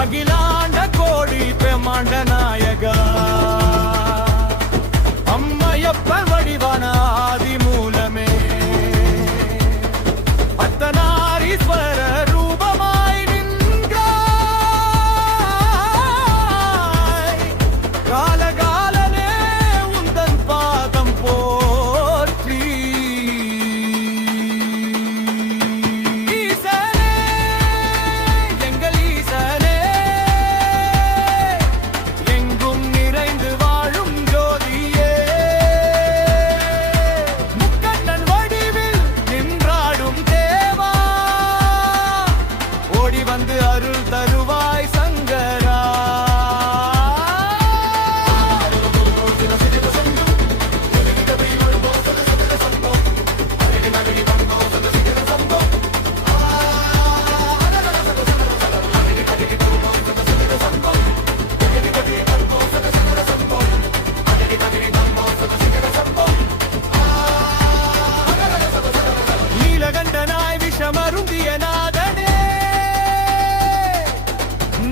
அகிலாண்ட கோடி பிரமாண்ட நாயகா அம்மையப்பர் வடிவான ஆதி மூலமே அத்தனாரீஸ்வர ரூபமாய் நின்றாய் காலகாலனே உந்தன் பாதம் போற்றி ஈசனே எங்கள் ஈசனே எங்கும் நிறைந்து வாழும் ஜோதியே முக்கண்ணன் வடிவில் நின்றாடும் தேவா ஓடி வந்து அருள் தருவாய் சங்கரா நீலகண்டனாய் விஷமருந்திய நாதனே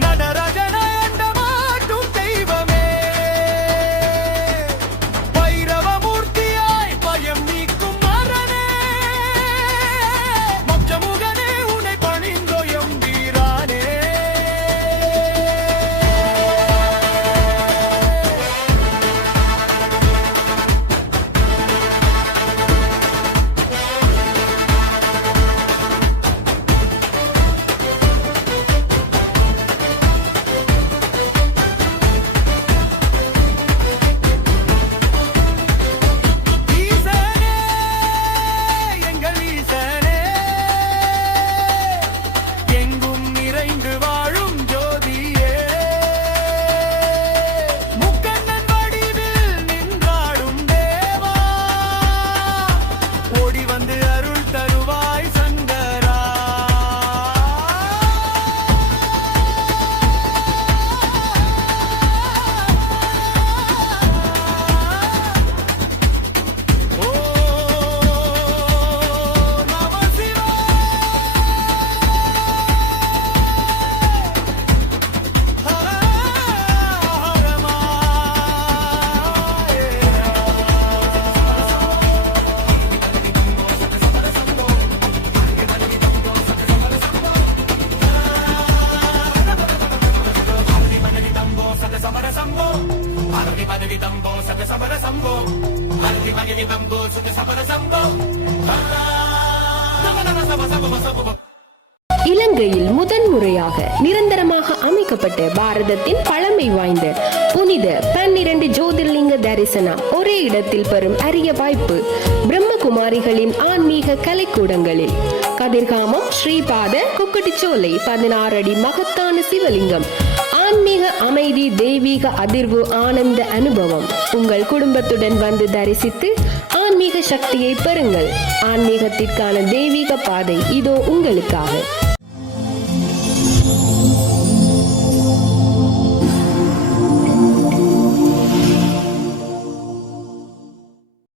நடராஜனாய் அண்டமாட்டும் தெய்வமே பைரவமூர்த்தியாய் பயம் நீக்கும் மரணே மோட்சமுகனே உன்னை பணிந்தோ எம்பீரானே ஈசனே எங்கள் ஈசனே எங்கும் நிறைந்து வாழும் ஜோதியே முக்கண்ணன் வடிவில் நின்றாடும் தேவா ஓடி வந்து அருள் தருவாய் சங்கரா ஓ நம இலங்கையில் முதன்முறையாக நிரந்தரமாக அமைக்கப்பட்ட பாரதத்தின் பழமை வாய்ந்த புனித 12 ஜோதிர்லிங்க தரிசனம் ஒரே இடத்தில் பெறும் அரிய வாய்ப்பு பிரம்மகுமாரிகளின் ஆன்மீக கலைக்கூடங்களில் கதிர்காமம் ஸ்ரீபாத குக்குட்டிச்சோலை 16 அடி மகத்தான சிவலிங்கம் ஆன்மீக அமைதி தெய்வீக அதிர்வு ஆனந்த அனுபவம் உங்கள் குடும்பத்துடன் வந்து தரிசித்து ஆன்மீக சக்தியை பெறுங்கள். ஆன்மீகத்திற்கான தெய்வீக பாதை இதோ உங்களுக்காக.